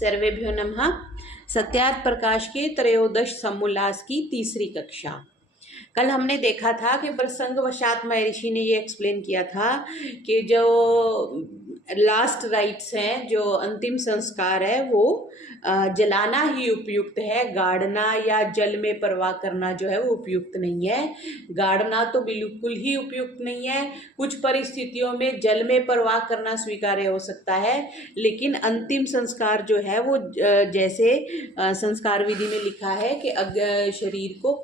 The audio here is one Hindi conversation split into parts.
सर्वेभ्यो नमः। सत्यार्थ प्रकाश के त्रयोदश समोल्लास की तीसरी कक्षा। कल हमने देखा था कि प्रसंगवशात महर्षि ने ये एक्सप्लेन किया था कि जो लास्ट राइट्स हैं, जो अंतिम संस्कार है, वो जलाना ही उपयुक्त है, गाड़ना या जल में प्रवाह करना जो है वो उपयुक्त नहीं है। गाड़ना तो बिल्कुल ही उपयुक्त नहीं है। कुछ परिस्थितियों में जल में प्रवाह करना स्वीकार्य हो सकता है, लेकिन अंतिम संस्कार जो है वो जैसे संस्कार विधि में लिखा है कि शरीर को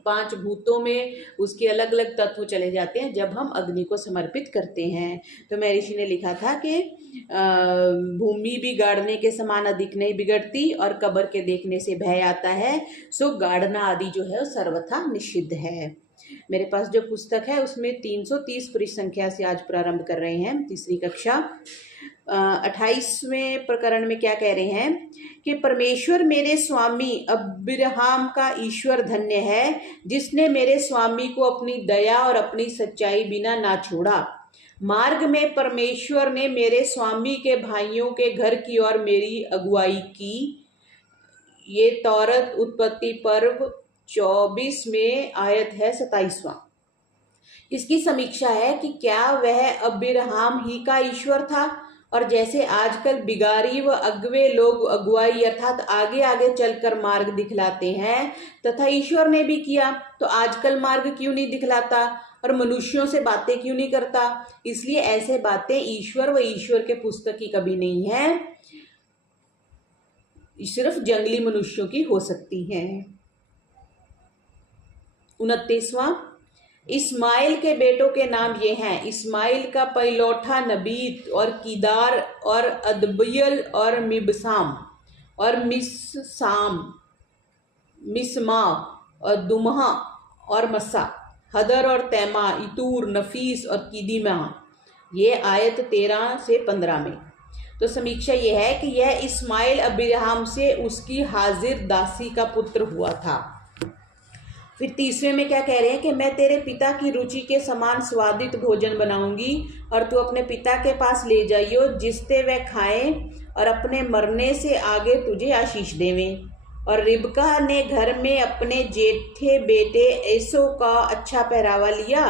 पांच भूतों में उसके अलग अलग तत्व चले जाते हैं जब हम अग्नि को समर्पित करते हैं। तो महर्षि ने लिखा था कि भूमि भी गाड़ने के समान अधिक नहीं बिगड़ती और कब्र के देखने से भय आता है, सो गाड़ना आदि जो है सर्वथा निषिद्ध है। मेरे पास जो पुस्तक है उसमें 330 पृष्ठ संख्या से आज प्रारंभ कर रहे हैं तीसरी कक्षा। 28वें प्रकरण में क्या कह रहे हैं कि परमेश्वर मेरे स्वामी अब्राहम का ईश्वर धन्य है, जिसने मेरे स्वामी को अपनी दया और अपनी सच्चाई बिना ना छोड़ा। मार्ग में परमेश्वर ने मेरे स्वामी के भाइयों के घर की ओर मेरी अगुवाई की। ये तौरत उत्पत्ति पर्व 24 में आयत है 27वां। इसकी समीक्षा है कि क्या वह अब्राहम ही का ईश्वर था, और जैसे आजकल बिगारी व अगवे लोग अगुवाई अर्थात आगे आगे चलकर मार्ग दिखलाते हैं, तथा ईश्वर ने भी किया, तो आजकल मार्ग क्यों नहीं दिखलाता और मनुष्यों से बातें क्यों नहीं करता। इसलिए ऐसे बातें ईश्वर व ईश्वर के पुस्तक की कभी नहीं है, सिर्फ जंगली मनुष्यों की हो सकती हैं। 29वां, इस्माइल के बेटों के नाम ये हैं। इस्माइल का पैलौठा नबीत और कीदार और अदबियल और मिबसाम और मिसमा और दुमहा और मस्सा, हदर और तैमा, इतूर, नफीस और किदीमा। ये आयत 13 से 15 में। तो समीक्षा यह है कि यह इस्माइल अब्राहम से उसकी हाजिर दासी का पुत्र हुआ था। फिर तीसरे में क्या कह रहे हैं कि मैं तेरे पिता की रुचि के समान स्वादिष्ट भोजन बनाऊंगी और तू अपने पिता के पास ले जाइयो, जिससे वह खाएं और अपने मरने से आगे तुझे आशीष देवें। और रिबका ने घर में अपने जेठे बेटे एसो का अच्छा पहरावा लिया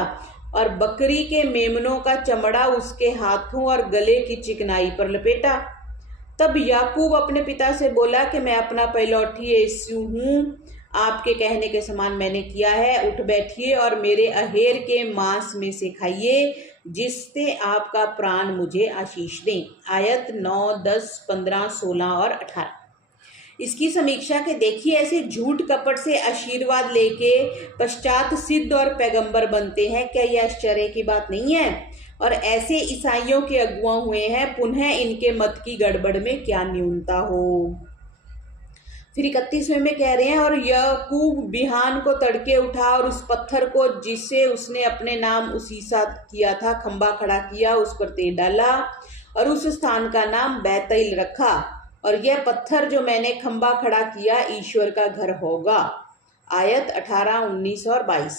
और बकरी के मेमनों का चमड़ा उसके हाथों और गले की चिकनाई पर लपेटा। तब याकूब अपने पिता से बोला कि मैं अपना पैलौठी एसू हूँ, आपके कहने के समान मैंने किया है। उठ बैठिए और मेरे अहेर के मांस में से खाइए, जिससे आपका प्राण मुझे आशीष दें। आयत 9, 10, 15, 16 और 18। इसकी समीक्षा के देखिए, ऐसे झूठ कपट से आशीर्वाद लेके पश्चात सिद्ध और पैगंबर बनते हैं, क्या यह आश्चर्य की बात नहीं है? और ऐसे ईसाइयों के अगुआ हुए हैं, पुनः इनके मत की गड़बड़ में क्या न्यूनता हो। फिर 31वें में कह रहे हैं, और याकूब बिहान को तड़के उठा और उस पत्थर को जिसे उसने अपने नाम उसीसा किया था खंबा खड़ा किया, उस पर तेल डाला और उस स्थान का नाम बैतैल रखा, और यह पत्थर जो मैंने खंबा खड़ा किया ईश्वर का घर होगा। आयत 18, 19 और 22।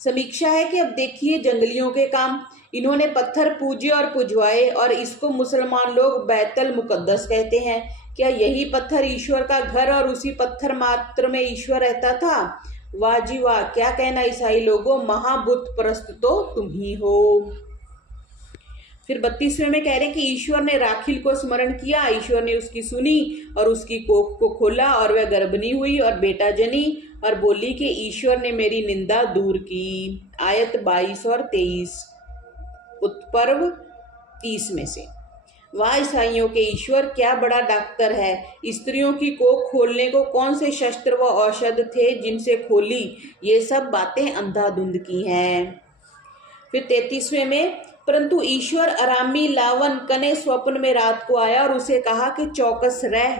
समीक्षा है कि अब देखिए जंगलियों के काम। इन्होंने पत्थर पूजे और पुजवाए, और इसको मुसलमान लोग बैतल मुकद्दस कहते हैं। क्या यही पत्थर ईश्वर का घर और उसी पत्थर मात्र में ईश्वर रहता था? वाह जी वाह, क्या कहना ईसाई लोगों, महाबुत परस्त तो तुम ही हो। फिर 32वें में कह रहे हैं कि ईश्वर ने राखिल को स्मरण किया, ईश्वर ने उसकी सुनी और उसकी कोख को खोला, और वह गर्भिणी हुई और बेटा जनी और बोली कि ईश्वर ने मेरी निंदा दूर की। आयत 22 और 23। उत्पर्व 30 में से। वाह ईसाइयों के ईश्वर, क्या बड़ा डॉक्टर है। स्त्रियों की कोख खोलने को कौन से शस्त्र व औषध थे जिनसे खोली? ये सब बातें अंधाधुंध की हैं। फिर 33वें में, परंतु ईश्वर अरामी लावन कने स्वप्न में रात को आया और उसे कहा कि चौकस रह,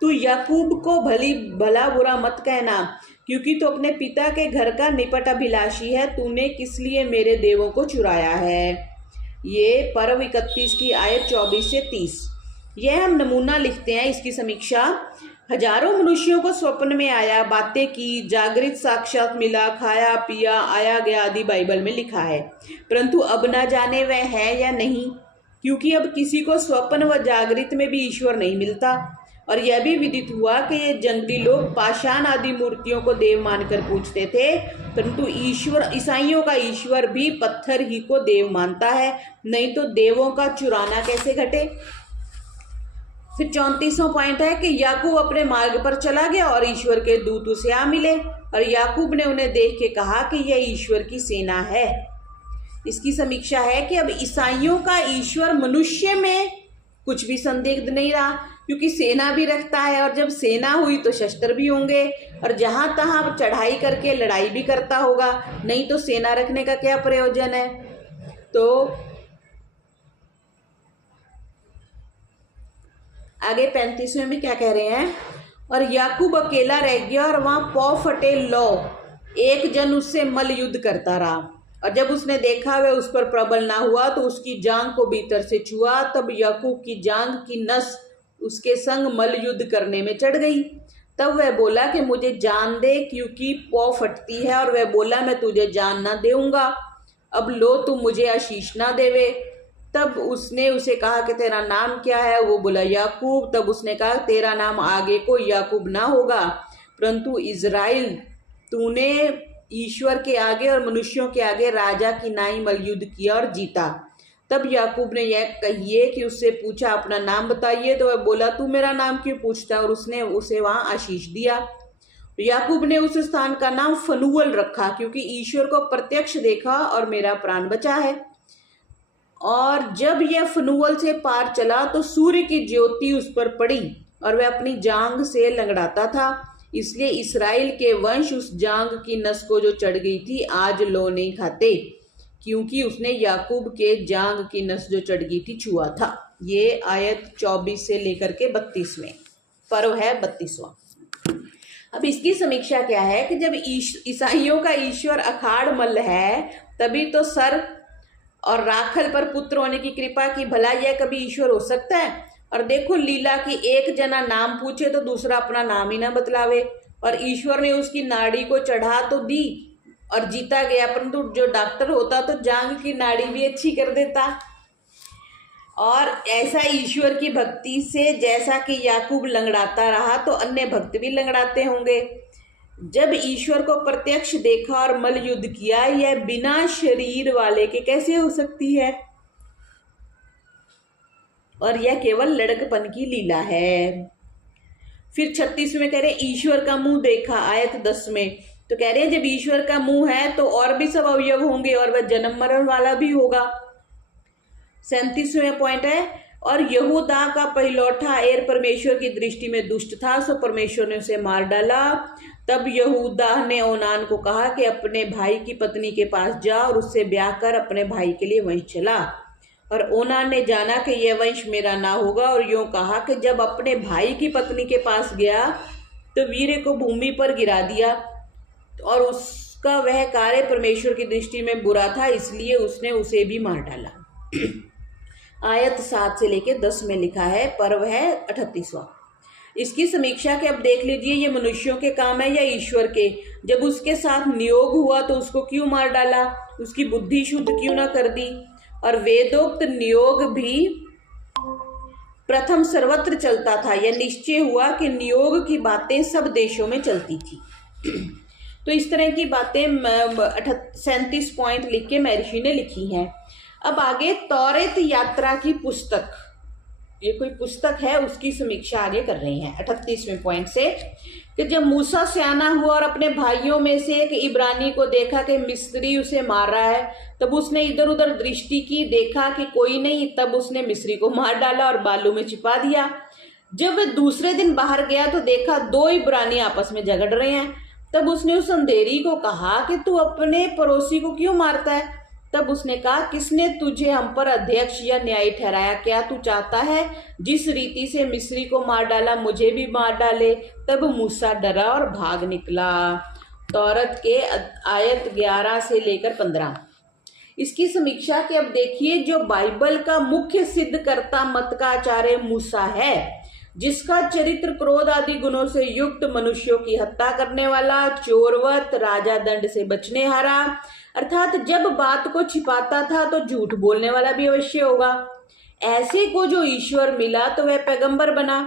तू याकूब को भला बुरा मत कहना, क्योंकि तू अपने पिता के घर का निपट अभिलाषी है। तूने किस लिए मेरे देवों को चुराया है। ये पर्व 31 की आयत 24 से 30। यह हम नमूना लिखते हैं। इसकी समीक्षा, हजारों मनुष्यों को स्वप्न में आया, बातें की, जागृत साक्षात मिला, खाया पिया, आया गया आदि बाइबल में लिखा है, परंतु अब न जाने वह है या नहीं। क्योंकि अब किसी को स्वप्न व जागृत में भी ईश्वर नहीं मिलता। और यह भी विदित हुआ कि ये जंगली लोग पाषाण आदि मूर्तियों को देव मानकर पूजते थे, परंतु ईश्वर, ईसाइयों का ईश्वर भी पत्थर ही को देव मानता है, नहीं तो देवों का चुराना कैसे घटे। फिर 34वां पॉइंट है कि याकूब अपने मार्ग पर चला गया और ईश्वर के दूत उसे आ मिले, और याकूब ने उन्हें देख के कहा कि यह ईश्वर की सेना है। इसकी समीक्षा है कि अब ईसाइयों का ईश्वर मनुष्य में कुछ भी संदिग्ध नहीं रहा, क्योंकि सेना भी रखता है, और जब सेना हुई तो शस्त्र भी होंगे, और जहां तहां चढ़ाई करके लड़ाई भी करता होगा, नहीं तो सेना रखने का क्या प्रयोजन है। तो आगे 35वें में क्या कह रहे हैं, और याकूब अकेला रह गया और वहां पौ फटे लो एक जन उससे मल युद्ध करता रहा, और जब उसने देखा वह उस पर प्रबल ना हुआ तो उसकी जांघ को भीतर से छुआ, तब याकूब की जांघ की नस उसके संग मल युद्ध करने में चढ़ गई। तब वह बोला कि मुझे जान दे, क्योंकि पौ फटती है, और वह बोला मैं तुझे जान ना देऊंगा, अब लो तुम मुझे आशीष ना देवे। तब उसने उसे कहा कि तेरा नाम क्या है, वो बोला याकूब। तब उसने कहा तेरा नाम आगे को याकूब ना होगा, परंतु इज़राइल, तूने ईश्वर के आगे और मनुष्यों के आगे राजा की नाई मलयुद्ध किया और जीता। तब याकूब ने यह कहिए कि उससे पूछा अपना नाम बताइए, तो वह बोला तू मेरा नाम क्यों पूछता है, और उसने उसे वहां आशीष दिया। याकूब ने उस स्थान का नाम फनूएल रखा, क्योंकि ईश्वर को प्रत्यक्ष देखा और मेरा प्राण बचा है। और जब यह फनूएल से पार चला तो सूर्य की ज्योति उस पर पड़ी और वह अपनी जांघ से लंगड़ाता था, इसलिए इस्राएल के वंश उस जांघ की नस को जो चढ़ गई थी आज लो नहीं खाते, क्योंकि उसने याकूब के जांघ की नस जो चढ़ गई थी छुआ था। ये आयत 24 से लेकर के 32 में पर्व है 32वां। अब इसकी समीक्षा क्या है कि जब ईसाइयों का ईश्वर अखाड़ मल्ल है, तभी तो सर और राखल पर पुत्र होने की कृपा की, भला यह कभी ईश्वर हो सकता है। और देखो लीला की एक जना नाम पूछे तो दूसरा अपना नाम ही ना बतलावे, और ईश्वर ने उसकी नाड़ी को चढ़ा तो दी और जीता गया, परंतु जो डॉक्टर होता तो जांघ की नाड़ी भी अच्छी कर देता। और ऐसा ईश्वर की भक्ति से जैसा कि याकूब लंगड़ाता रहा तो अन्य भक्त भी लंगड़ाते होंगे। जब ईश्वर को प्रत्यक्ष देखा और मल युद्ध किया, यह बिना शरीर वाले के कैसे हो सकती है, और यह केवल लड़कपन की लीला है। फिर 36 में कह रहे ईश्वर का मुंह देखा, आयत 10 में तो कह रहे हैं जब ईश्वर का मुंह है तो और भी सब अवयव होंगे और वह जन्म मरण वाला भी होगा। 37वें पॉइंट है, और यहूदा का पहिलौठा एर परमेश्वर की दृष्टि में दुष्ट था, सो परमेश्वर ने उसे मार डाला। तब यहूदा ने ओनान को कहा कि अपने भाई की पत्नी के पास जा और उससे ब्याह कर अपने भाई के लिए वंश चला। और ओनान ने जाना कि यह वंश मेरा ना होगा, और यूं कहा कि जब अपने भाई की पत्नी के पास गया तो वीर को भूमि पर गिरा दिया, और उसका वह कार्य परमेश्वर की दृष्टि में बुरा था, इसलिए उसने उसे भी मार डाला। आयत 7 से लेके 10 में लिखा है, पर्व है 38वां। इसकी समीक्षा के अब देख लीजिए, ये मनुष्यों के काम है या ईश्वर के। जब उसके साथ नियोग हुआ तो उसको क्यों मार डाला, उसकी बुद्धि शुद्ध क्यों ना कर दी। और वेदोक्त नियोग भी प्रथम सर्वत्र चलता था, यह निश्चय हुआ कि नियोग की बातें सब देशों में चलती थी। तो इस तरह की बातें 37 पॉइंट लिख के महर्षि ने लिखी हैं। अब आगे तौरेत यात्रा की पुस्तक, ये कोई पुस्तक है, उसकी समीक्षा आगे कर रहे हैं 38वें पॉइंट से, कि जब मूसा सयाना हुआ और अपने भाइयों में से एक इब्रानी को देखा कि मिस्री उसे मार रहा है, तब उसने इधर उधर दृष्टि की, देखा कि कोई नहीं, तब उसने मिस्री को मार डाला और बालू में छिपा दिया। जब वह दूसरे दिन बाहर गया तो देखा 2 इब्रानी आपस में झगड़ रहे हैं। तब उसने उस अंधेरी को कहा कि तू अपने पड़ोसी को क्यों मारता है। तब उसने कहा, किसने तुझे हम पर अध्यक्ष या न्यायी ठहराया, क्या तू चाहता है जिस रीति से मिस्री को मार डाला मुझे भी मार डाले। तब मूसा डरा और भाग निकला। तौरत के आयत 11 से लेकर 15। इसकी समीक्षा के अब देखिए, जो बाइबल का मुख्य सिद्ध करता मत का आचार्य मूसा है, जिसका चरित्र क्रोध आदि गुणों से युक्त, मनुष्यों की हत्या करने वाला, चोरवत, राजा दंड से बचने हारा, अर्थात जब बात को छिपाता था तो झूठ बोलने वाला भी अवश्य होगा। ऐसे को जो ईश्वर मिला तो वह पैगंबर बना।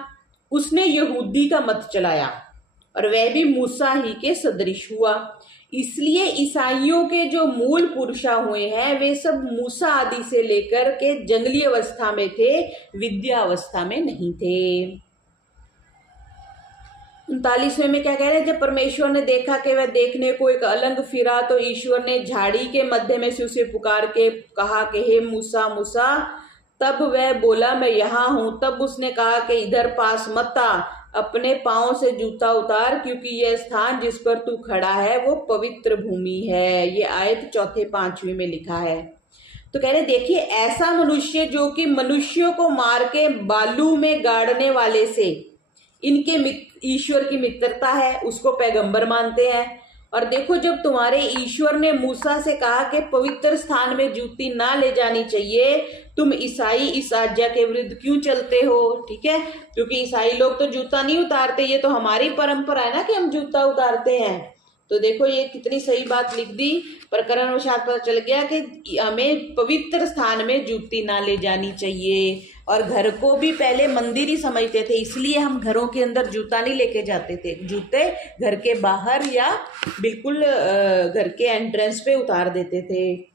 उसने यहूदी का मत चलाया और वह भी मूसा ही के सदृश हुआ। इसलिए ईसाइयों के जो मूल पुरुषा हुए हैं वे सब मूसा आदि से लेकर के जंगली अवस्था में थे, विद्या अवस्था में नहीं थे। 39वें में क्या कह रहे हैं, जब परमेश्वर ने देखा कि वह देखने को एक अलंग फिरा तो ईश्वर ने झाड़ी के मध्य में से उसे पुकार के कहा कि हे मूसा मूसा। तब वह बोला मैं यहाँ हूँ। तब उसने कहा कि इधर पास मत आ, अपने पांव से जूता उतार, क्योंकि यह स्थान जिस पर तू खड़ा है वो पवित्र भूमि है। ये आयत 4-5 में लिखा है। तो कह रहे देखिए, ऐसा मनुष्य जो कि मनुष्यों को मार के बालू में गाड़ने वाले से इनके ईश्वर की मित्रता है, उसको पैगंबर मानते हैं। और देखो, जब तुम्हारे ईश्वर ने मूसा से कहा कि पवित्र स्थान में जूती ना ले जानी चाहिए, तुम ईसाई इस आज्ञा के विरुद्ध क्यों चलते हो? ठीक है, क्योंकि ईसाई लोग तो जूता नहीं उतारते, ये तो हमारी परंपरा है ना कि हम जूता उतारते हैं। तो देखो ये कितनी सही बात लिख दी। प्रकरण अनुसार पता चल गया कि हमें पवित्र स्थान में जूती ना ले जानी चाहिए। और घर को भी पहले मंदिर ही समझते थे, इसलिए हम घरों के अंदर जूता नहीं लेके जाते थे। जूते घर के बाहर या बिल्कुल घर के एंट्रेंस पे उतार देते थे।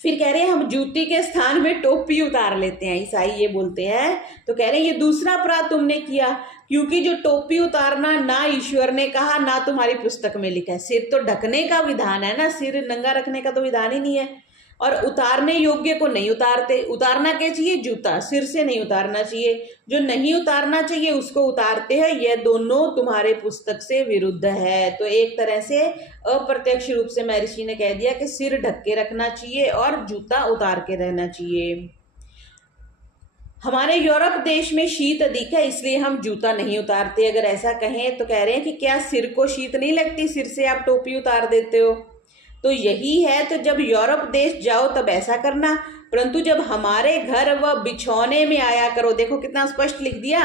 फिर कह रहे हैं हम जूती के स्थान में टोपी उतार लेते हैं, ईसाई ये बोलते हैं। तो कह रहे हैं ये दूसरा अपराध तुमने किया, क्योंकि जो टोपी उतारना ना ईश्वर ने कहा ना तुम्हारी पुस्तक में लिखा है। सिर तो ढकने का विधान है ना, सिर नंगा रखने का तो विधान ही नहीं है। और उतारने योग्य को नहीं उतारते। उतारना क्या चाहिए? जूता, सिर से नहीं उतारना चाहिए। जो नहीं उतारना चाहिए उसको उतारते हैं। यह दोनों तुम्हारे पुस्तक से विरुद्ध है। तो एक तरह से अप्रत्यक्ष रूप से महर्षि ने कह दिया कि सिर ढक के रखना चाहिए और जूता उतार के रहना चाहिए। हमारे यूरोप देश में शीत अधिक है, इसलिए हम जूता नहीं उतारते। अगर ऐसा कहें तो कह रहे हैं कि क्या सिर को शीत नहीं लगती, सिर से आप टोपी उतार देते हो? तो यही है, तो जब यूरोप देश जाओ तब ऐसा करना, परंतु जब हमारे घर व बिछौने में आया करो। देखो कितना स्पष्ट लिख दिया,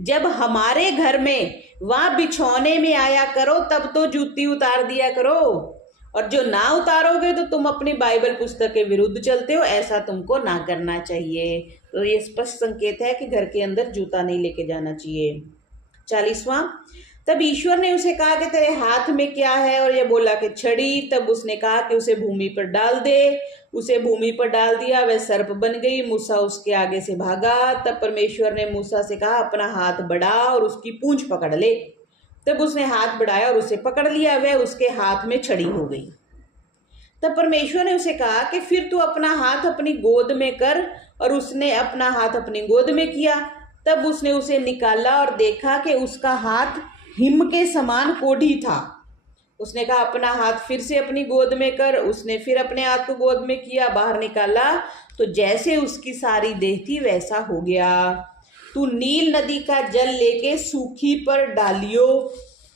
जब हमारे घर में व बिछौने में आया करो तब तो जूती उतार दिया करो। और जो ना उतारोगे तो तुम अपनी बाइबल पुस्तक के विरुद्ध चलते हो, ऐसा तुमको ना करना चाहिए। तो ये स्पष्ट संकेत है कि घर के अंदर जूता नहीं लेके जाना चाहिए। 40वां, तब ईश्वर ने उसे कहा कि तेरे हाथ में क्या है? और ये बोला कि छड़ी। तब उसने कहा कि उसे भूमि पर डाल दे। उसे भूमि पर डाल दिया, वह सर्प बन गई। मूसा उसके आगे से भागा। तब परमेश्वर ने मूसा से कहा अपना हाथ बढ़ा और उसकी पूंछ पकड़ ले। तब उसने हाथ बढ़ाया और उसे पकड़ लिया, वह उसके हाथ में छड़ी हो गई। तब परमेश्वर ने उसे कहा कि फिर तू अपना हाथ अपनी गोद में कर। और उसने अपना हाथ अपनी गोद में किया। तब उसने उसे निकाला और देखा कि उसका हाथ हिम के समान कोढ़ी था। उसने कहा अपना हाथ फिर से अपनी गोद में कर। उसने फिर अपने हाथ को गोद में किया, बाहर निकाला तो जैसे उसकी सारी देह थी वैसा हो गया। तू नील नदी का जल लेके सूखी पर डालियो,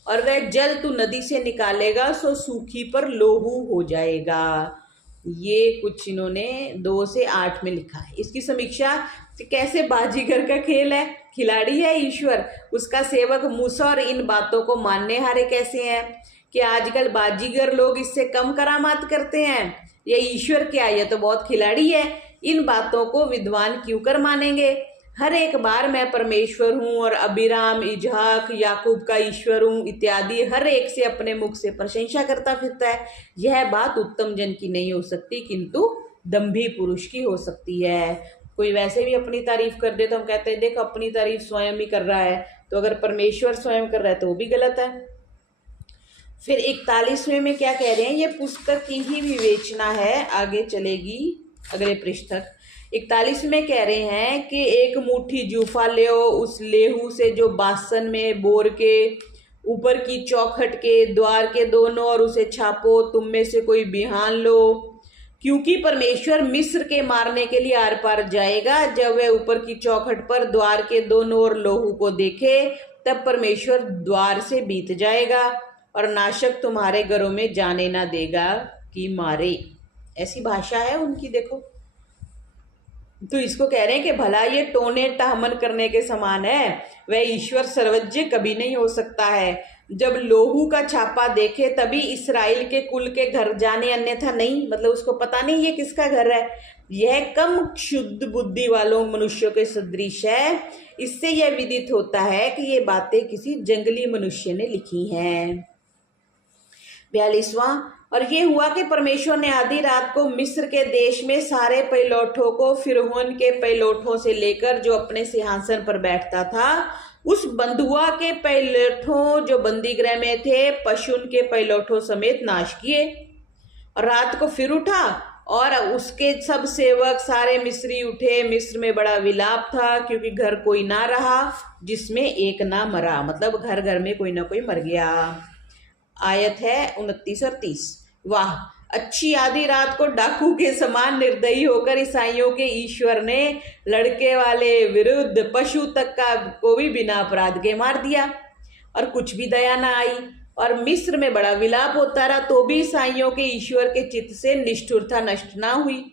और वह जल तू नदी से निकालेगा सो सूखी पर लोहू हो जाएगा। ये कुछ इन्होंने 2 से 8 में लिखा है। इसकी समीक्षा कैसे बाजीगर का खेल है, खिलाड़ी है ईश्वर, उसका सेवक मूसा और इन बातों को मानने हारे कैसे हैं कि आजकल बाजीगर लोग इससे कम करामात करते हैं। ये ईश्वर क्या, ये तो बहुत खिलाड़ी है, इन बातों को विद्वान क्यों कर मानेंगे। हर एक बार मैं परमेश्वर हूँ और अबिराम, इजहाक, याकूब का ईश्वर हूँ इत्यादि हर एक से अपने मुख से प्रशंसा करता फिरता है। यह बात उत्तम जन की नहीं हो सकती, किंतु दंभी पुरुष की हो सकती है। कोई वैसे भी अपनी तारीफ कर दे तो हम कहते हैं देख अपनी तारीफ स्वयं ही कर रहा है। तो अगर परमेश्वर स्वयं कर रहा है तो वो भी गलत है। फिर 41वें में क्या कह रहे हैं, ये पुस्तक की ही विवेचना है, आगे चलेगी अगले पृष्ठ तक। 41 में कह रहे हैं कि एक मुट्ठी जूफा ले, उस लेहू से जो बासन में बोर के ऊपर की चौखट के द्वार के दोनों और उसे छापो। तुम में से कोई बिहान लो, क्योंकि परमेश्वर मिस्र के मारने के लिए आर पार जाएगा। जब वह ऊपर की चौखट पर द्वार के दोनों ओर लोहू को देखे तब परमेश्वर द्वार से बीत जाएगा और नाशक तुम्हारे घरों में जाने ना देगा कि मारे। ऐसी भाषा है उनकी, देखो। तो इसको कह रहे हैं कि भला ये टोने टाहमन करने के समान है, वह ईश्वर सर्वज्ञ कभी नहीं हो सकता है। जब लोहू का छापा देखे तभी इस्राएल के कुल के घर जाने, अन्यथा नहीं। मतलब उसको पता नहीं ये किसका घर है। यह कम शुद्ध बुद्धि वालों मनुष्यों के सदृश है। इससे यह विदित होता है कि ये बातें किसी जंगली मनुष्य ने लिखी हैं। 42वां, और ये हुआ कि परमेश्वर ने आधी रात को मिस्र के देश में सारे पैलौठों को फिरौन के पैलौठों से लेकर जो अपने सिंहासन पर बैठता था उस बंधुआ के पैलौठों जो बंदीगृह में थे पशुन के पैलौठों समेत नाश किए। और रात को फिर उठा और उसके सब सेवक सारे मिस्री उठे। मिस्र में बड़ा विलाप था क्योंकि घर कोई ना रहा जिसमें एक ना मरा, मतलब घर घर में कोई ना कोई मर गया। आयत है 29 और 30। वाह, अच्छी आधी रात को डाकू के समान निर्दयी होकर ईसाइयों के ईश्वर ने लड़के वाले विरुद्ध पशु तक को भी बिना अपराध के मार दिया और कुछ भी दया ना आई। और मिस्र में बड़ा विलाप होता रहा तो भी ईसाइयों के ईश्वर के चित्त से निष्ठुरता नष्ट ना हुई।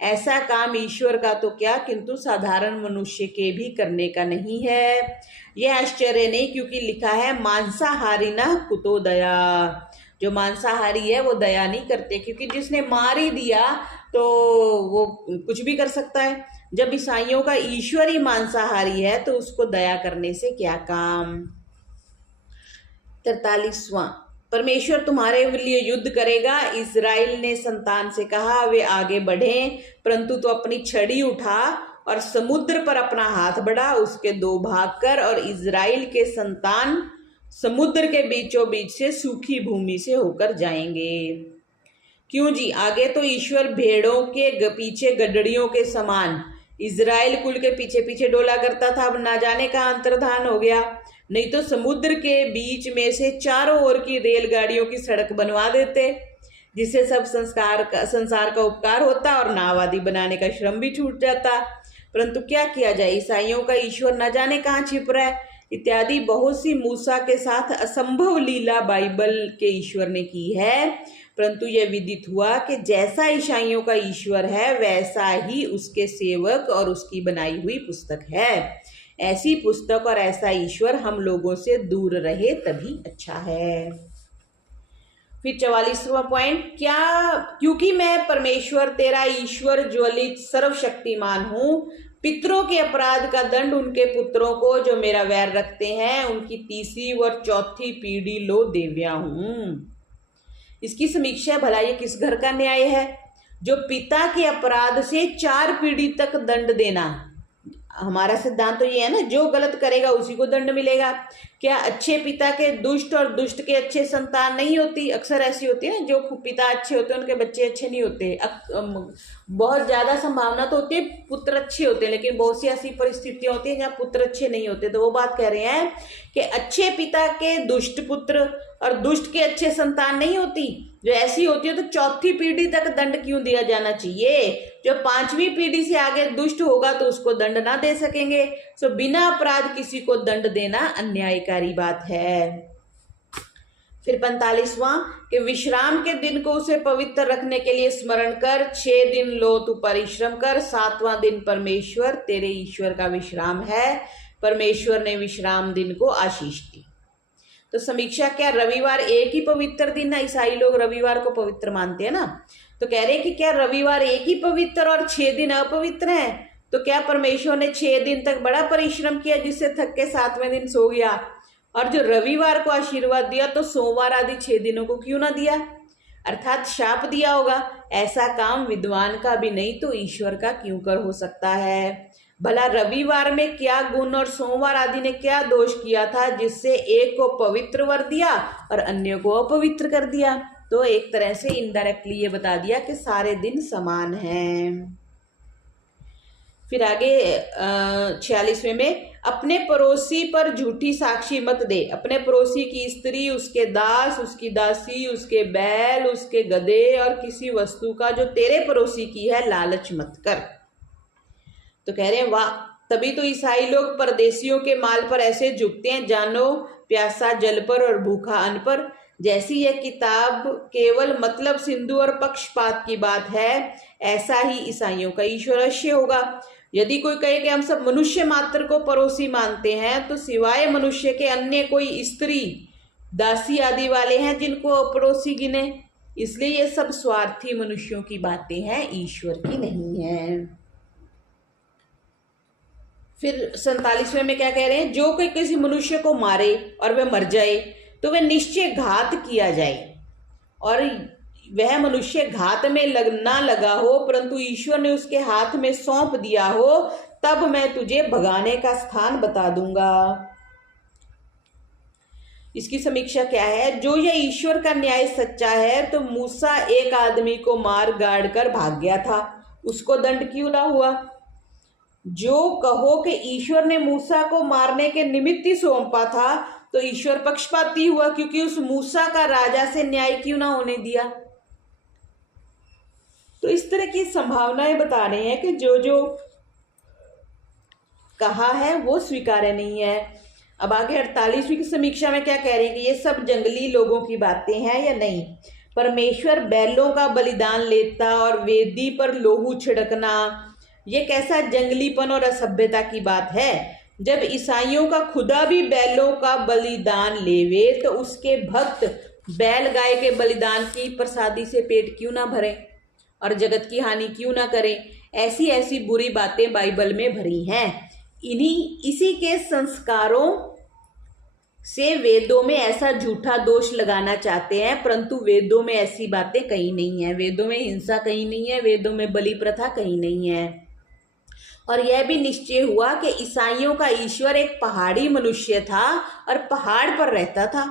ऐसा काम ईश्वर का तो क्या किंतु साधारण मनुष्य के भी करने का नहीं है। यह आश्चर्य नहीं, क्योंकि लिखा है मांसाहारी ना कुतो दया। जो मांसाहारी है वो दया नहीं करते, क्योंकि जिसने मार ही दिया तो वो कुछ भी कर सकता है। जब ईसाइयों का ईश्वर ही मांसाहारी है तो उसको दया करने से क्या काम। 43वां, परमेश्वर तुम्हारे लिए युद्ध करेगा। इज़राइल ने संतान से कहा वे आगे बढ़ें, परंतु तो अपनी छड़ी उठा और समुद्र पर अपना हाथ बढ़ा, उसके दो भाग कर, और इज़राइल के संतान समुद्र के बीचों बीच से सूखी भूमि से होकर जाएंगे। क्यों जी, आगे तो ईश्वर भेड़ों के पीछे गडड़ियों के समान इज़राइल कुल के पीछे पीछे डोला करता था, अब ना जाने का अंतर्धान हो गया। नहीं तो समुद्र के बीच में से चारों ओर की रेलगाड़ियों की सड़क बनवा देते, जिससे सब संसार का उपकार होता और नाव आदि बनाने का श्रम भी छूट जाता। परंतु क्या किया जाए, ईसाइयों का ईश्वर न जाने कहाँ छिप रहा है। इत्यादि बहुत सी मूसा के साथ असंभव लीला बाइबल के ईश्वर ने की है। परंतु यह विदित हुआ कि जैसा ईसाइयों का ईश्वर है वैसा ही उसके सेवक और उसकी बनाई हुई पुस्तक है। ऐसी पुस्तक और ऐसा ईश्वर हम लोगों से दूर रहे तभी अच्छा है। फिर 44वां पॉइंट, क्या क्योंकि मैं परमेश्वर तेरा ईश्वर ज्वलित सर्वशक्तिमान हूँ, पितरों के अपराध का दंड उनके पुत्रों को जो मेरा वैर रखते हैं उनकी तीसरी और चौथी पीढ़ी लो देव्या हूँ। इसकी समीक्षा, भला ये किस घर का न्याय है जो पिता के अपराध से 4 पीढ़ी तक दंड देना। हमारा सिद्धांत तो ये है ना, जो गलत करेगा उसी को दंड मिलेगा। क्या अच्छे पिता के दुष्ट और दुष्ट के अच्छे संतान नहीं होती? अक्सर ऐसी होती है ना, जो पिता अच्छे होते हैं उनके बच्चे अच्छे नहीं होते। बहुत ज्यादा संभावना तो होती है पुत्र अच्छे होते हैं, लेकिन बहुत सी ऐसी परिस्थितियां होती है जहाँ पुत्र अच्छे नहीं होते। तो वो बात कह रहे हैं कि अच्छे पिता के दुष्ट पुत्र और दुष्ट के अच्छे संतान नहीं होती। जो ऐसी होती है तो चौथी पीढ़ी तक दंड क्यों दिया जाना चाहिए? जो 5वीं पीढ़ी से आगे दुष्ट होगा तो उसको दंड ना दे सकेंगे। सो बिना अपराध किसी को दंड देना अन्यायकारी बात है। फिर 45वां, कि विश्राम के दिन को उसे पवित्र रखने के लिए स्मरण कर, 6 दिन लो तू परिश्रम कर, 7वां दिन परमेश्वर तेरे ईश्वर का विश्राम है। परमेश्वर ने विश्राम दिन को आशीष दी। तो समीक्षा, क्या रविवार एक ही पवित्र दिन है? ईसाई लोग रविवार को पवित्र मानते हैं ना, तो कह रहे हैं कि क्या रविवार एक ही पवित्र और 6 दिन अपवित्र हैं? तो क्या परमेश्वर ने 6 दिन तक बड़ा परिश्रम किया जिससे थक के 7वें दिन सो गया? और जो रविवार को आशीर्वाद दिया तो सोमवार आदि 6 दिनों को क्यों ना दिया? अर्थात शाप दिया होगा। ऐसा काम विद्वान का भी नहीं तो ईश्वर का क्यों कर हो सकता है? भला रविवार में क्या गुण और सोमवार आदि ने क्या दोष किया था जिससे एक को पवित्र वर दिया और अन्य को अपवित्र कर दिया? तो एक तरह से इनडायरेक्टली ये बता दिया कि सारे दिन समान हैं। फिर आगे 46वें में, अपने पड़ोसी पर झूठी साक्षी मत दे। अपने पड़ोसी की स्त्री, उसके दास, उसकी दासी, उसके बैल, उसके गधे और किसी वस्तु का जो तेरे पड़ोसी की है लालच मत कर। तो कह रहे हैं वाह, तभी तो ईसाई लोग परदेशियों के माल पर ऐसे झुकते हैं जानो प्यासा जल पर और भूखा अन्न पर। जैसी यह किताब केवल मतलब सिंधु और पक्षपात की बात है, ऐसा ही ईसाइयों का ईश्वरस्य होगा। यदि कोई कहे कि हम सब मनुष्य मात्र को पड़ोसी मानते हैं, तो सिवाय मनुष्य के अन्य कोई स्त्री, दासी आदि वाले हैं जिनको पड़ोसी गिने। इसलिए ये सब स्वार्थी मनुष्यों की बातें हैं, ईश्वर की नहीं है। फिर 47वें में क्या कह रहे हैं, जो कोई किसी मनुष्य को मारे और वह मर जाए तो वह निश्चय घात किया जाए, और वह मनुष्य घात में ना लगा हो परंतु ईश्वर ने उसके हाथ में सौंप दिया हो, तब मैं तुझे भगाने का स्थान बता दूंगा। इसकी समीक्षा क्या है, जो यह ईश्वर का न्याय सच्चा है तो मूसा एक आदमी को मार गाड़ कर भाग गया था, उसको दंड क्यों ना हुआ। जो कहो कि ईश्वर ने मूसा को मारने के निमित्त ही सौंपा था तो ईश्वर पक्षपाती हुआ, क्योंकि उस मूसा का राजा से न्याय क्यों ना होने दिया। तो इस तरह की संभावनाएं बता रहे हैं कि जो जो कहा है वो स्वीकार्य नहीं है। अब आगे 48वीं की समीक्षा में क्या कह रहे हैं कि ये सब जंगली लोगों की बातें हैं या नहीं। परमेश्वर बैलों का बलिदान लेता और वेदी पर लोहू छिड़कना, ये कैसा जंगलीपन और असभ्यता की बात है। जब ईसाइयों का खुदा भी बैलों का बलिदान लेवे तो उसके भक्त बैल गाय के बलिदान की प्रसादी से पेट क्यों ना भरें और जगत की हानि क्यों ना करें। ऐसी ऐसी बुरी बातें बाइबल में भरी हैं। इसी के संस्कारों से वेदों में ऐसा झूठा दोष लगाना चाहते हैं, परंतु वेदों में ऐसी बातें कहीं नहीं है। वेदों में हिंसा कहीं नहीं है, वेदों में बलि प्रथा कहीं नहीं है। और यह भी निश्चय हुआ कि ईसाइयों का ईश्वर एक पहाड़ी मनुष्य था और पहाड़ पर रहता था।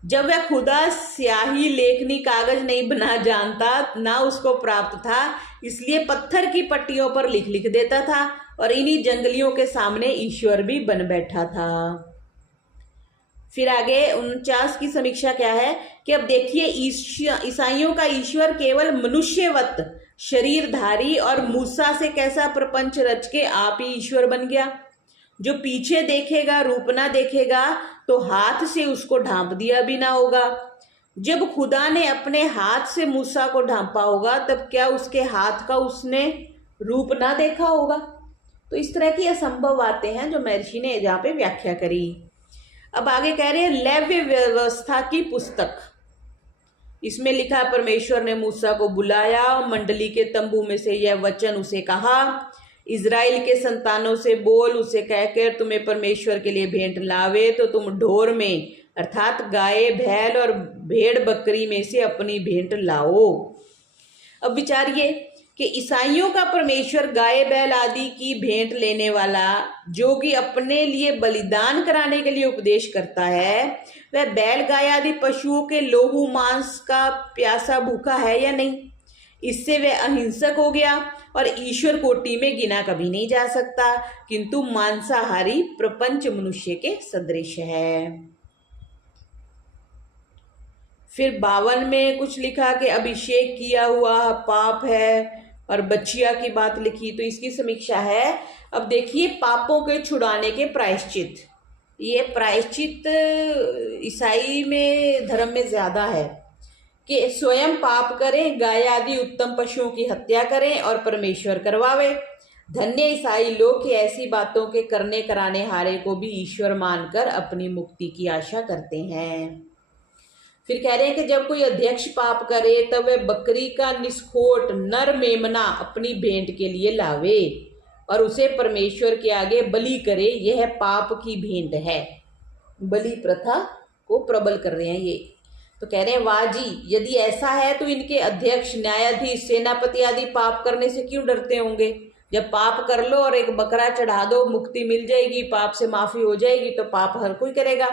जब वह खुदा स्याही लेखनी कागज नहीं बना जानता, ना उसको प्राप्त था, इसलिए पत्थर की पट्टियों पर लिख लिख देता था, और इन्हीं जंगलियों के सामने ईश्वर भी बन बैठा था। फिर आगे 49 की समीक्षा क्या है कि अब देखिए ईसाइयों का ईश्वर केवल मनुष्यवत शरीरधारी और मूसा से कैसा प्रपंच रच के आप ही ईश्वर बन गया। जो पीछे देखेगा रूप ना देखेगा तो हाथ से उसको ढांप दिया भी ना होगा। जब खुदा ने अपने हाथ से मूसा को ढांपा होगा तब क्या उसके हाथ का उसने रूप ना देखा होगा। तो इस तरह की असंभव बातें हैं जो महर्षि ने यहाँ पे व्याख्या करी। अब आगे कह रहे हैं लेव्य व्यवस्था की पुस्तक। इसमें लिखा है, परमेश्वर ने मूसा को बुलाया, मंडली के तंबू में से यह वचन उसे कहा, इज़राइल के संतानों से बोल, उसे कहकर तुम्हें परमेश्वर के लिए भेंट लावे तो तुम ढोर में अर्थात गाय बैल और भेड़ बकरी में से अपनी भेंट लाओ। अब विचारिए कि ईसाइयों का परमेश्वर गाय बैल आदि की भेंट लेने वाला, जो कि अपने लिए बलिदान कराने के लिए उपदेश करता है, वह बैल गाय आदि पशुओं के लोहू मांस का प्यासा भूखा है या नहीं। इससे वह अहिंसक हो गया और ईश्वर कोटि में गिना कभी नहीं जा सकता, किंतु मांसाहारी प्रपंच मनुष्य के सदृश है। फिर 52 में कुछ लिखा कि अभिषेक किया हुआ पाप है, और बच्चिया की बात लिखी। तो इसकी समीक्षा है। अब देखिए पापों के छुड़ाने के प्रायश्चित, ये प्रायश्चित ईसाई में धर्म में ज्यादा है कि स्वयं पाप करें, गाय आदि उत्तम पशुओं की हत्या करें और परमेश्वर करवावे। धन्य ईसाई लोग कि ऐसी बातों के करने कराने हारे को भी ईश्वर मानकर अपनी मुक्ति की आशा करते हैं। फिर कह रहे हैं कि जब कोई अध्यक्ष पाप करे तब वह बकरी का निष्खोट नर मेमना अपनी भेंट के लिए लावे और उसे परमेश्वर के आगे बलि करे। यह पाप की भेंट है। बलि प्रथा को प्रबल कर रहे हैं ये। तो कह रहे हैं वाह जी, यदि ऐसा है तो इनके अध्यक्ष, न्यायाधीश, सेनापति आदि पाप करने से क्यों डरते होंगे। जब पाप कर लो और एक बकरा चढ़ा दो, मुक्ति मिल जाएगी, पाप से माफी हो जाएगी, तो पाप हर कोई करेगा।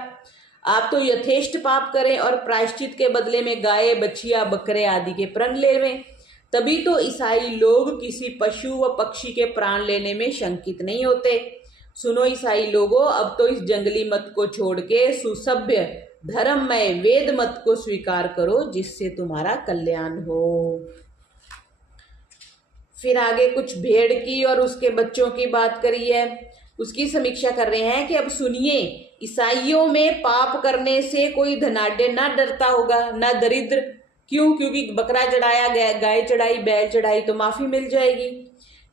आप तो यथेष्ट पाप करें और प्रायश्चित के बदले में गाय, बछिया, बकरे आदि के प्राण लेवें। तभी तो ईसाई लोग किसी पशु व पक्षी के प्राण लेने में शंकित नहीं होते। सुनो ईसाई लोगों, अब तो इस जंगली मत को छोड़ के सुसभ्य धर्ममय वेद मत को स्वीकार करो, जिससे तुम्हारा कल्याण हो। फिर आगे कुछ भेड़ की और उसके बच्चों की बात करी है, उसकी समीक्षा कर रहे हैं कि अब सुनिए, ईसाइयों में पाप करने से कोई धनाढ्य ना डरता होगा, ना दरिद्र। क्यों? क्योंकि बकरा चढ़ाया, गाय चढ़ाई, बैल चढ़ाई तो माफी मिल जाएगी।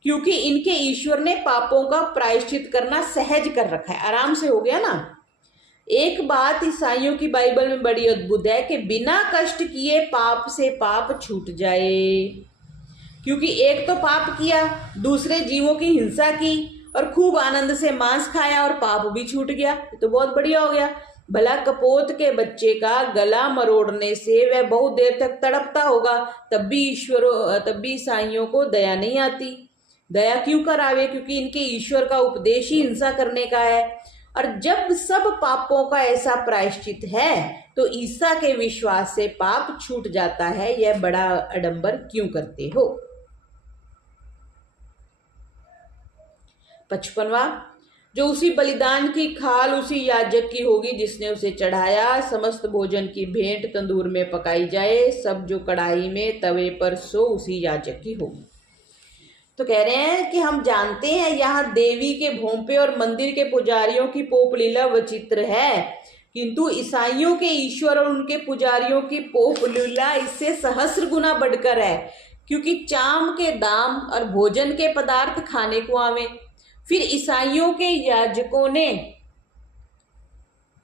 क्योंकि इनके ईश्वर ने पापों का प्रायश्चित करना सहज कर रखा है, आराम से हो गया ना। एक बात ईसाइयों की बाइबल में बड़ी अद्भुत है कि बिना कष्ट किए पाप से पाप छूट जाए। क्योंकि एक तो पाप किया, दूसरे जीवों की हिंसा की और खूब आनंद से मांस खाया और पाप भी छूट गया, ये तो बहुत बढ़िया हो गया। भला कपोत के बच्चे का गला मरोड़ने से वह बहुत देर तक तड़पता होगा, तब भी ईसाइयों को दया नहीं आती। दया क्यों करावे? क्योंकि इनके ईश्वर का उपदेश ही हिंसा करने का है। और जब सब पापों का ऐसा प्रायश्चित है तो ईसा के विश्वास से पाप छूट जाता है, यह बड़ा आडंबर क्यों करते हो? 55वां, जो उसी बलिदान की खाल उसी याजक की होगी जिसने उसे चढ़ाया। समस्त भोजन की भेंट तंदूर में पकाई जाए, सब जो कढ़ाई में तवे पर सो उसी याजक की होगी। तो कह रहे हैं कि हम जानते हैं यहाँ देवी के भोंपे और मंदिर के पुजारियों की पोप लीला विचित्र है, किंतु ईसाइयों के ईश्वर और उनके पुजारियों की पोप लीला इससे सहस्र गुना बढ़कर है। क्योंकि चाम के दाम और भोजन के पदार्थ खाने को आवे। फिर ईसाइयों के याजकों ने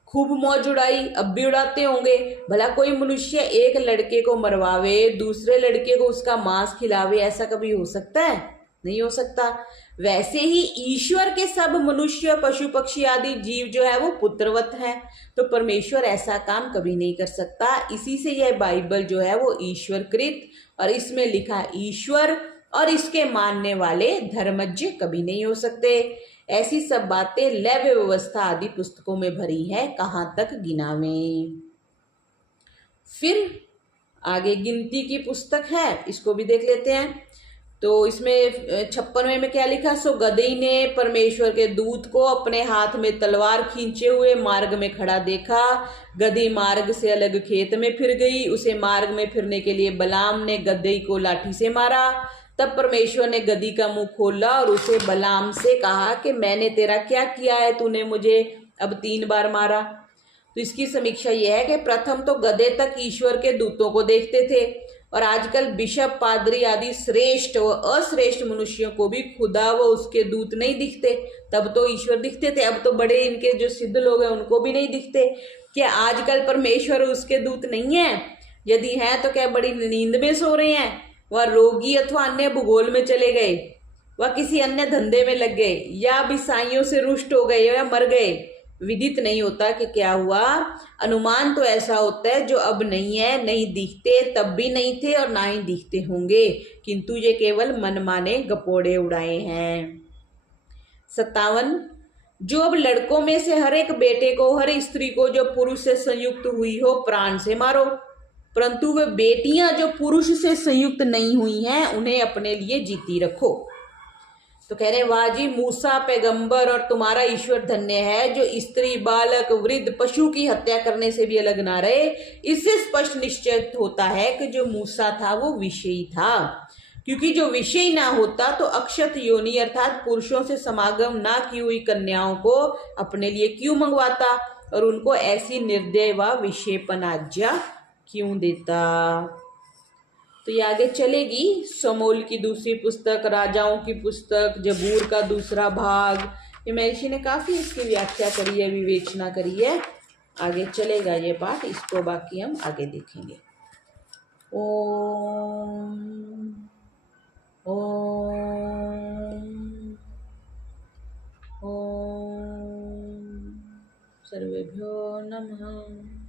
खूब मौज उड़ाई, अब भी उड़ाते होंगे। भला कोई मनुष्य एक लड़के को मरवावे, दूसरे लड़के को उसका मांस खिलावे, ऐसा कभी हो सकता है? नहीं हो सकता। वैसे ही ईश्वर के सब मनुष्य, पशु पक्षी आदि जीव जो है वो पुत्रवत है, तो परमेश्वर ऐसा काम कभी नहीं कर सकता। इसी से यह बाइबल जो है वो ईश्वर कृत और इसमें लिखा ईश्वर और इसके मानने वाले धर्मज्ञ कभी नहीं हो सकते। ऐसी सब बातें लैव्य व्यवस्था आदि पुस्तकों में भरी है, कहाँ तक गिनावें। फिर आगे गिनती की पुस्तक है, इसको भी देख लेते हैं। तो इसमें 56वें में क्या लिखा? सो गदही ने परमेश्वर के दूत को अपने हाथ में तलवार खींचे हुए मार्ग में खड़ा देखा। गदही मार्ग से अलग खेत में फिर गई। उसे मार्ग में फिरने के लिए बलाम ने गदही को लाठी से मारा। तब परमेश्वर ने गदही का मुंह खोला और उसे बलाम से कहा कि मैंने तेरा क्या किया है, तूने मुझे अब 3 बार मारा। तो इसकी समीक्षा यह है कि प्रथम तो गधे तक ईश्वर के दूतों को देखते थे और आजकल बिशप, पादरी आदि श्रेष्ठ व अश्रेष्ठ मनुष्यों को भी खुदा व उसके दूत नहीं दिखते। तब तो ईश्वर दिखते थे, अब तो बड़े इनके जो सिद्ध लोग हैं उनको भी नहीं दिखते। क्या आजकल परमेश्वर उसके दूत नहीं है? यदि हैं तो क्या बड़ी नींद में सो रहे हैं? वह रोगी अथवा अन्य भूगोल में चले गए, वह किसी अन्य धंधे में लग गए, या ईसाइयों से रुष्ट हो गए या मर गए। विदित नहीं होता कि क्या हुआ। अनुमान तो ऐसा होता है जो अब नहीं है, नहीं दिखते, तब भी नहीं थे और ना ही दिखते होंगे, किंतु ये केवल मनमाने गपोड़े उड़ाए हैं। 57, जो अब लड़कों में से हर एक बेटे को, हर स्त्री को जो पुरुष से संयुक्त हुई हो प्राण से मारो, परंतु वे बेटियां जो पुरुष से संयुक्त नहीं हुई हैं उन्हें अपने लिए जीती रखो। तो कह रहे वाह जी, मूसा पैगंबर और तुम्हारा ईश्वर धन्य है जो स्त्री, बालक, वृद्ध, पशु की हत्या करने से भी अलग ना रहे। इससे स्पष्ट निश्चित होता है कि जो मूसा था वो विषयी था, क्योंकि जो विषयी ना होता तो अक्षत योनि अर्थात पुरुषों से समागम ना की हुई कन्याओं को अपने लिए क्यों मंगवाता और उनको ऐसी निर्दय व विषेपन आज्ञा क्यों देता। तो ये आगे चलेगी। समूएल की दूसरी पुस्तक, राजाओं की पुस्तक, जबूर का दूसरा भाग, ये महर्षि ने काफ़ी इसकी व्याख्या करी है, विवेचना करी है। आगे चलेगा ये पाठ, इसको बाकी हम आगे देखेंगे। ओम ओम ओम सर्वेभ्यो नमः।